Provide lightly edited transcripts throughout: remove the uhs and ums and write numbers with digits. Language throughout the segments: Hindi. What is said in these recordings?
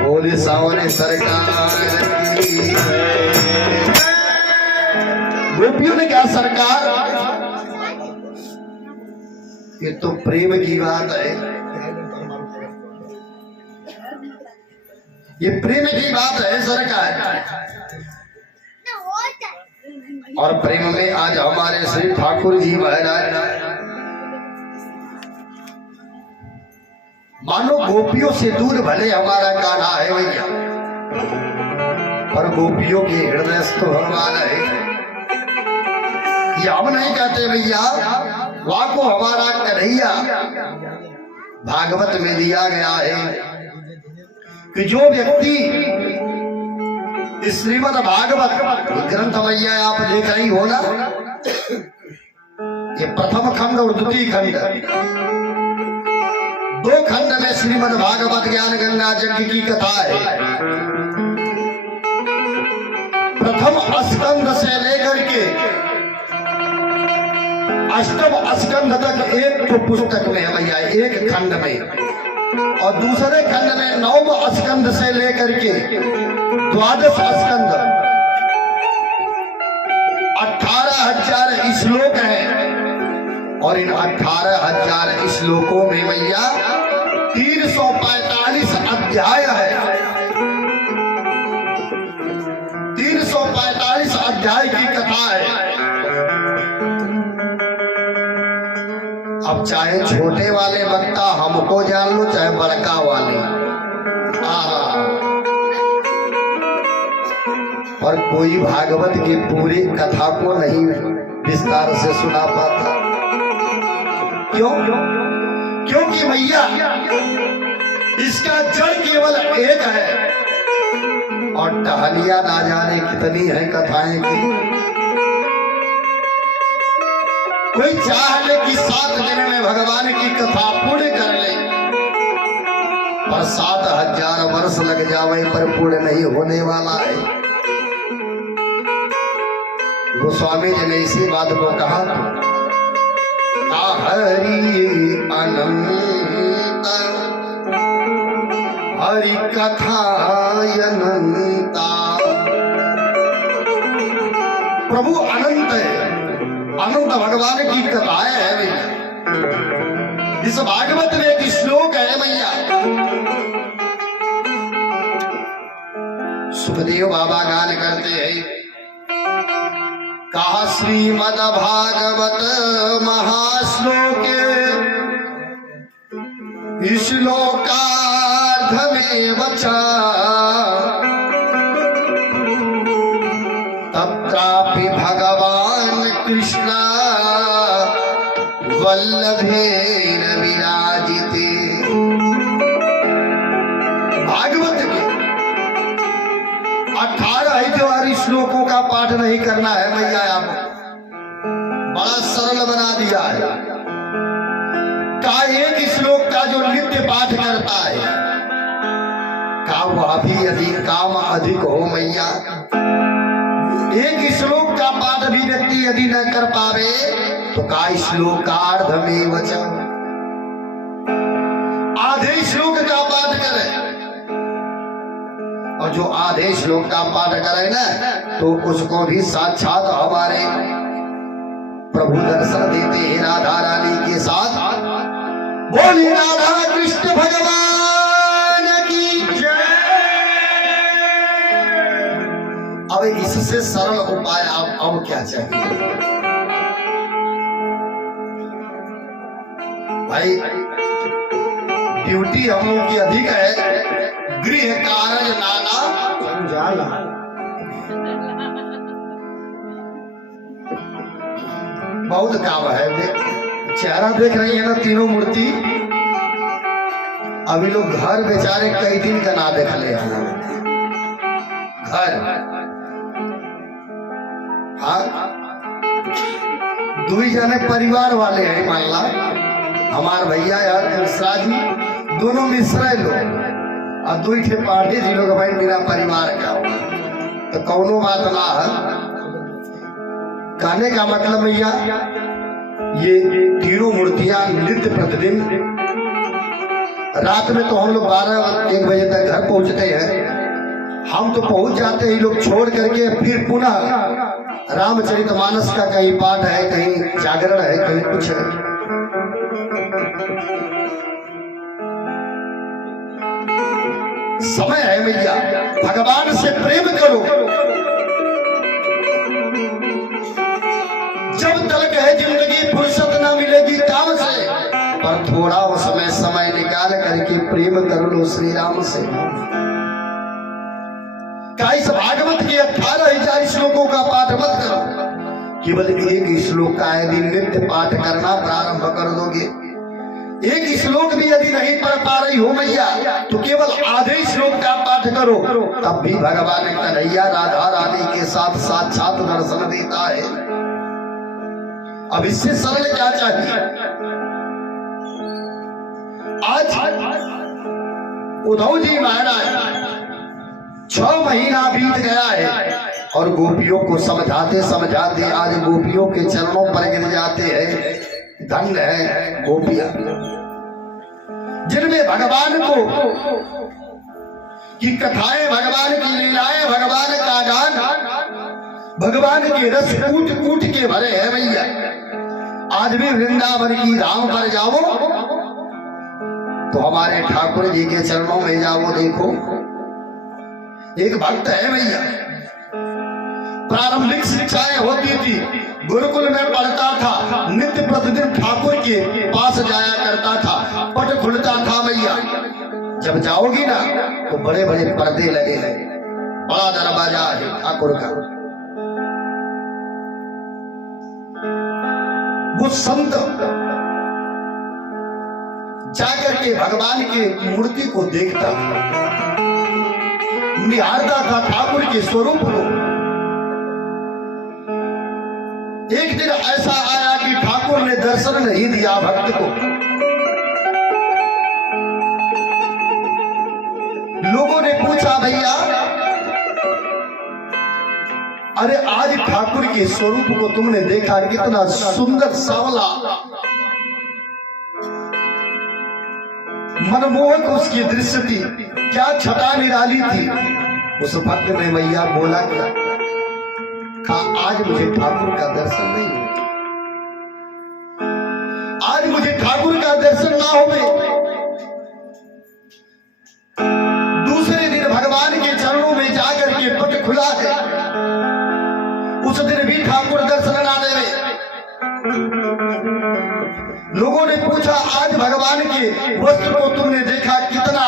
बोले सावरे सरकार की। गोपियों ने क्या सरकार, ये तो प्रेम की बात है, ये प्रेम की बात है सरकार। और प्रेम में आज हमारे श्री ठाकुर जी महाराज मानो गोपियों से दूर भले हमारा कान्हा है भैया, पर गोपियों के हृदय तो भगवान है। ये हम नहीं कहते भैया, वहां को हमारा कन्हैया भागवत में दिया गया है कि जो व्यक्ति श्रीमद् भागवत ग्रंथ भैया आप देख रही हो ना, ये प्रथम खंड और द्वितीय खंड, दो खंड में श्रीमद् भागवत ज्ञान गंगा यज्ञ की कथा है। प्रथम स्कंध से लेकर के अष्टम स्कंध तक एक तो पुस्तक में है भैया, एक खंड में, और दूसरे खंड में नवम स्कंध से लेकर के द्वादश स्कंध 18,000 श्लोक हैं। और इन 18,000 श्लोकों में भैया 345 अध्याय है। 345 अध्याय की कथा है। अब चाहे छोटे वाले वक्ता हमको जान लो, चाहे बड़का वाले, और कोई भागवत की पूरी कथा को नहीं विस्तार से सुना पाता। क्यों? क्योंकि भैया इसका जड़ केवल एक है, और टहलियां ना जाने कितनी है कथाएं की। कोई चाह ले कि 7 दिन में भगवान की कथा पूर्ण कर ले, पर 7,000 वर्ष लग जावे पर पूर्ण नहीं होने वाला है। गोस्वामी जी ने इसी बात को कहा, हरि अनंत हरि कथा अनंता। प्रभु अनंत है, अनंत भगवान की कथाएं है भैया। इस भागवत में एक श्लोक है भैया, सुखदेव बाबा गान करते हैं, कहा श्रीमद् भागवत महाश्लोके श्लोकार्ध में बचा, तत्रापि भगवान कृष्ण वल्लभेन विराजिते। भागवत के 18 श्लोकों का पाठ नहीं करना है भैया, आप बड़ा सरल बना दिया है। का एक श्लोक का जो नित्य पाठ करता है, का वह भी यदि काम अधिक हो मैया, एक श्लोक का पाठ भी व्यक्ति यदि न कर पावे तो का श्लोकार्ध में बचा, आधे श्लोक का पाठ करे। और जो आधे श्लोक का पाठ करे ना, तो उसको भी साक्षात हमारे प्रभु दर्शन देते हैं राधा रानी के साथ। बोले राधा कृष्ण भगवान की जय। अब इससे सरल उपाय अब क्या चाहिए भाई? ड्यूटी हम लोग की अधिक है, गृह कार्य नाना समझाला। बहुत काम है। चेहरा देख रही है ना तीनों मूर्ति, अभी लोग घर बेचारे कई दिन का ना देख ले घर। हाँ, 2 जने परिवार वाले हैं, मान ला हमार भैया यार मिश्रा जी दोनों मिश्र लोग और दो ठे पार्टी जी लोग भाई मेरा परिवार का तो कौनो बात ना है। कहने का मतलब भैया ये तीनों मूर्तियां नित्य प्रतिदिन रात में तो हम लोग 12-1 बजे तक घर पहुंचते हैं। हम तो पहुंच जाते हैं, लोग छोड़ करके फिर पुनः रामचरितमानस का कहीं पाठ है, कहीं जागरण है, कहीं कुछ है। समय है भैया, भगवान से प्रेम करो। जब तक है जिंदगी फुर्सत ना मिलेगी काम से, पर थोड़ा उसमें समय निकाल करके प्रेम कर लो श्री राम से। इस भागवत के 18,000 श्लोकों का पाठ मत करो, केवल एक श्लोक का यदि नित्य पाठ करना प्रारंभ कर दोगे, एक श्लोक भी यदि नहीं पढ़ पा रही हो मैया तो केवल आधे श्लोक का पाठ करो, तब भी भगवान कन्हैया राधा रानी के साथ साक्षात दर्शन देता है। अब इससे सरल क्या चाहिए। आज उद्धव जी महाराज 6 महीना बीत गया है और गोपियों को समझाते समझाते आज गोपियों के चरणों पर गिर जाते हैं। धन्य है गोपियां जिनमें भगवान को की कथाएं, भगवान की लीलाएं, भगवान का गान, भगवान के रस कूट कूट के भरे हैं भैया। आज भी वृंदावन की धाम पर जाओ तो हमारे ठाकुर जी के चरणों में जाओ, देखो एक भक्त है भैया, प्रारंभिक शिक्षाएं होती थी, गुरुकुल में पढ़ता था, नित्य प्रतिदिन ठाकुर के पास जाया करता था, पट खुलता था भैया। जब जाओगी ना तो बड़े बड़े पर्दे लगे हैं, बड़ा दरवाजा है ठाकुर का। वो संत जाकर के भगवान की मूर्ति को देखता था, निहारता था ठाकुर के स्वरूप को। एक दिन ऐसा आया कि ठाकुर ने दर्शन नहीं दिया भक्त को। लोगों ने पूछा भैया, अरे आज ठाकुर के स्वरूप को तुमने देखा, कितना सुंदर सांवला मनमोहक उसकी दृश्य थी, क्या छटा निराली थी। उस भक्त ने मैया बोला क्या, कहा आज मुझे ठाकुर का दर्शन नहीं हुआ, आज मुझे ठाकुर का दर्शन ना होवे। दूसरे दिन भगवान के चरणों में जाकर के पट खुला है, उस दिन भी ठाकुर दर्शन ना देवे। लोगों ने पूछा आज भगवान के वस्त्र को तुमने देखा, कितना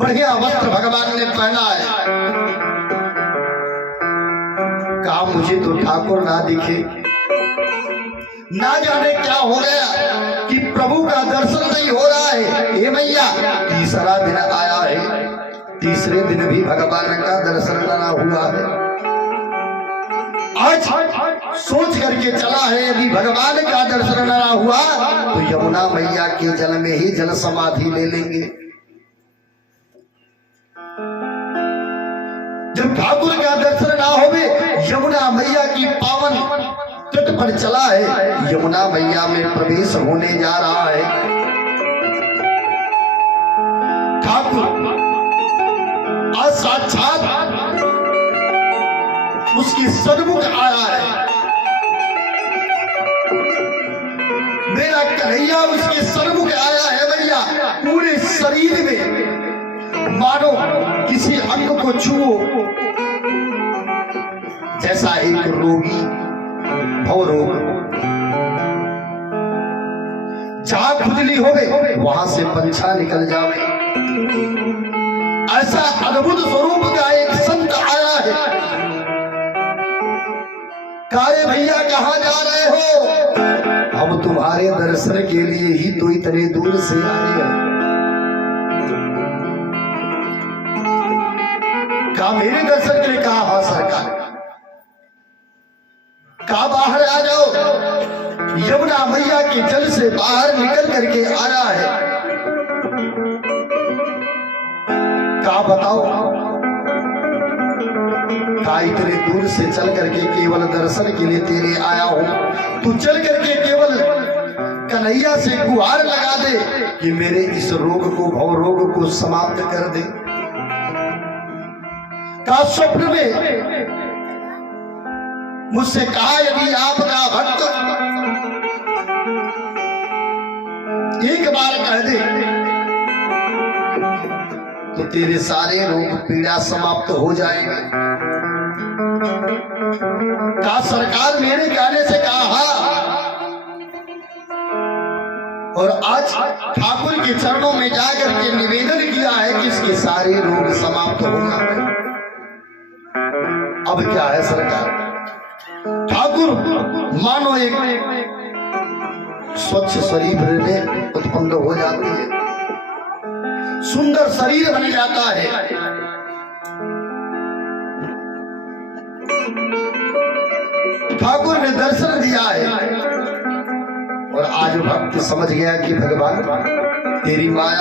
बढ़िया वस्त्र भगवान ने पहना है। कहा मुझे तो ठाकुर ना दिखे, ना जाने क्या हो गया कि प्रभु का दर्शन नहीं हो रहा है। हे मैया, तीसरा दिन आया है, तीसरे दिन भी भगवान का दर्शन ना हुआ है। आज सोच करके चला है, यदि भगवान का दर्शन ना हुआ तो यमुना मैया के जल में ही जल समाधि ले लेंगे। जब ठाकुर का दर्शन ना होवे, यमुना मैया की पावन तट पर चला है, यमुना मैया में प्रवेश होने जा रहा है। ठाकुर आज साक्षात उसकी सन्मुख आया है। मेरा कन्हैया उसके सन्मुख आया है भैया, पूरे शरीर में मानो किसी अंग को छुओ, जैसा एक रोगी भवरोग, जहां खुजली होवे वहां से पंछा निकल जावे, ऐसा अद्भुत स्वरूप का एक संत आया है। कारे भैया कहाँ जा रहे हो? हम तुम्हारे दर्शन के लिए ही तो इतने दूर से आए हैं। कहा मेरे दर्शन के लिए? कहा हाँ सरकार। कहा बाहर आ जाओ। यमुना मैया के जल से बाहर निकल करके आया है। बताओ, कहा इतने दूर से चल करके केवल दर्शन के लिए तेरे आया हूं, तू चल करके केवल कन्हैया से गुहार लगा दे कि मेरे इस रोग को, भव रोग को समाप्त कर दे। का स्वप्न में मुझसे कहा, यदि आपका भक्त एक बार कह दे तो तेरे सारे रोग पीड़ा समाप्त हो जाएगा। कहा सरकार मेरे कहने से कहा, और आज ठाकुर के चरणों में जाकर के निवेदन किया है कि इसके सारे रोग समाप्त हो जाए। अब क्या है सरकार, ठाकुर मानो एक स्वच्छ शरीर में उत्पन्न हो जाती है, सुंदर शरीर बन जाता है। ठाकुर ने दर्शन दिया है और आज भक्त समझ गया कि भगवान तेरी माया